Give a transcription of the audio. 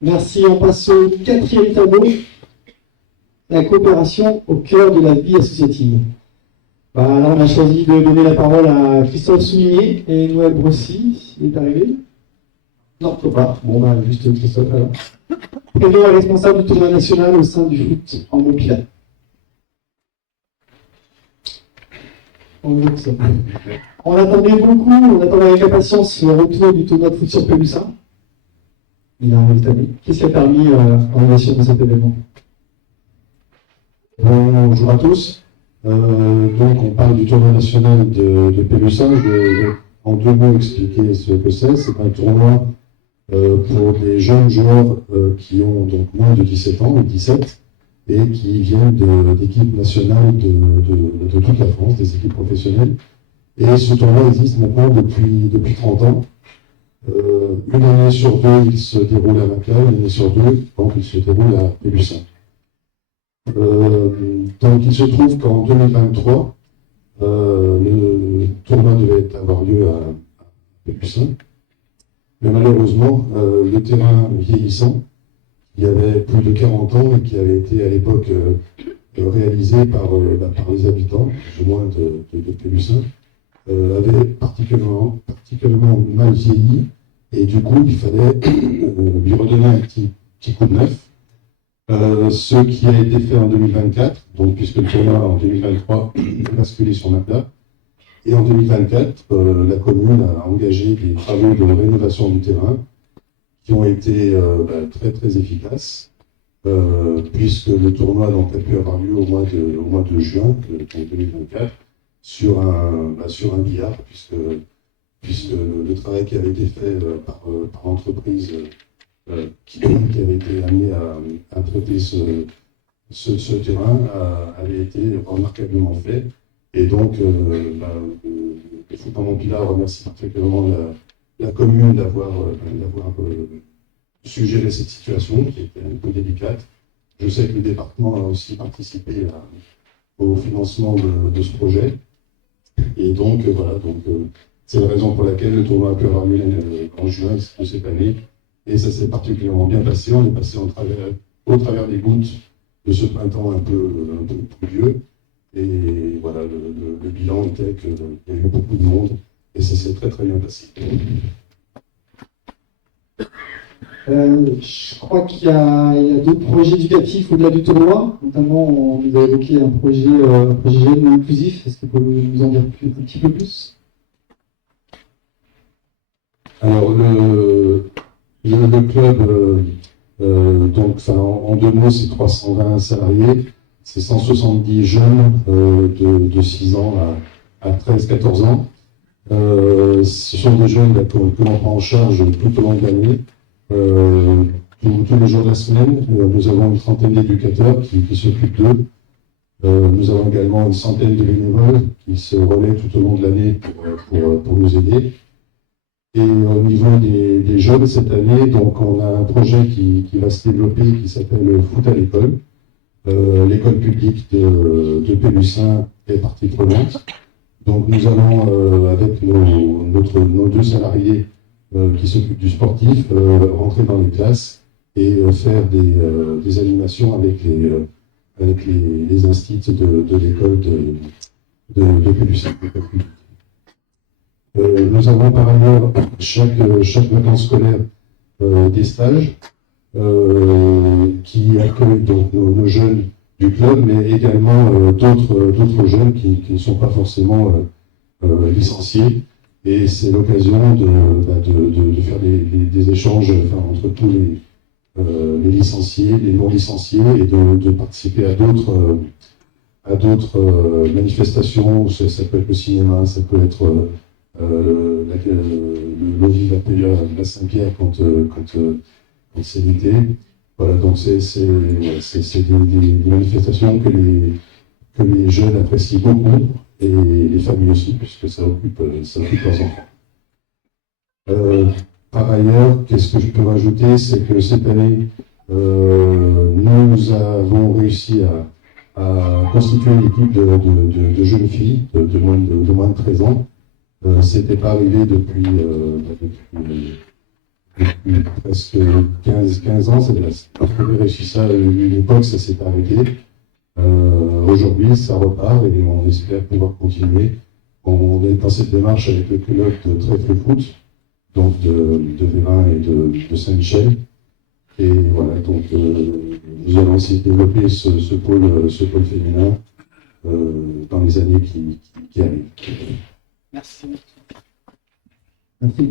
Merci, on passe au quatrième tableau, la coopération au cœur de la vie associative. Là, on a choisi de donner la parole à Christophe Souminier et Noël Brossy. Il est arrivé? Non, faut pas. Juste Christophe alors. Président et responsable du tournoi national au sein du foot en Montpellier. Bonjour Christophe. On attendait avec impatience le retour du tournoi de foot sur Pélussin. Il a arrivé cette année. Qu'est-ce qui a permis l'organisation de cet événement? Bonjour à tous. Donc on parle du tournoi national de Pélussin. Je vais en deux mots expliquer ce que c'est. C'est un tournoi pour des jeunes joueurs qui ont donc moins de 17 ans, ou 17, et qui viennent d'équipes nationales de toute la France, des équipes professionnelles. Et ce tournoi existe maintenant depuis 30 ans. Une année sur deux, il se déroule à Macao, une année sur deux, donc il se déroule à Pélussin. Donc il se trouve qu'en 2023, le tournoi devait avoir lieu à Pélussin, mais malheureusement, le terrain vieillissant, qui avait plus de 40 ans et qui avait été à l'époque réalisé par les habitants, du moins de Pélussin, avait particulièrement mal vieilli, et du coup il fallait lui redonner un petit coup de neuf. Ce qui a été fait en 2024, donc puisque le tournoi en 2023 a basculé sur Naples, et en 2024, la commune a engagé des travaux de rénovation du terrain qui ont été très très efficaces, puisque le tournoi donc, a pu avoir lieu au mois de juin 2024 sur un billard, puisque le travail qui avait été fait par l'entreprise qui avait été amené à traiter ce terrain avait été remarquablement fait. Et donc, le foot en Montpellier remercie particulièrement la commune d'avoir suggéré cette situation qui était un peu délicate. Je sais que le département a aussi participé au financement de ce projet. Et donc, c'est la raison pour laquelle le tournoi a pu avoir lieu en juin de cette année. Et ça s'est particulièrement bien passé. On est passé au travers des gouttes de ce printemps un peu pluvieux. Et voilà, le bilan était qu'il y a eu beaucoup de monde et ça s'est très très bien passé. Je crois qu'il y a d'autres projets éducatifs au-delà du tournoi. Notamment, on nous a évoqué un projet jeune inclusif. Est-ce que vous pouvez nous en dire un petit peu plus? Alors, le club, en deux mots, c'est 320 salariés, c'est 170 jeunes de 6 ans à 13-14 ans. Ce sont des jeunes que l'on prend en charge tout au long de l'année, tous les jours de la semaine. Nous avons une trentaine d'éducateurs qui s'occupent d'eux. Nous avons également une centaine de bénévoles qui se relaient tout au long de l'année pour nous aider. Et au niveau des jeunes, cette année, donc on a un projet qui va se développer qui s'appelle Foot à l'école. L'école publique de Pélussin est partie prenante. Donc nous allons, avec nos deux salariés qui s'occupent du sportif, rentrer dans les classes et faire des animations avec les instituts de l'école de Pélussin. Nous avons par ailleurs chaque vacances scolaires des stages qui accueillent donc nos jeunes du club, mais également d'autres jeunes qui ne sont pas forcément licenciés. Et c'est l'occasion de faire des échanges entre tous les licenciés, les non licenciés, et de participer à d'autres manifestations. Ça peut être le cinéma, ça peut être l'Ovive à Saint-Pierre quand c'est l'été. Voilà, donc c'est des manifestations que les jeunes apprécient beaucoup, et les familles aussi, puisque ça occupe leurs enfants. Par ailleurs, qu'est-ce que je peux rajouter, c'est que cette année, nous avons réussi à constituer une équipe de jeunes filles de moins de 13 ans. C'était pas arrivé depuis depuis presque 15 ans. C'est la première réussissage, une époque, ça s'est arrêté. Aujourd'hui, ça repart et on espère pouvoir continuer. On est dans cette démarche avec le club de Trèfle Foot, donc de Vérin et de Saint-Michel. Et voilà, donc nous allons essayer de développer ce pôle féminin dans les années qui arrivent. Merci. Merci.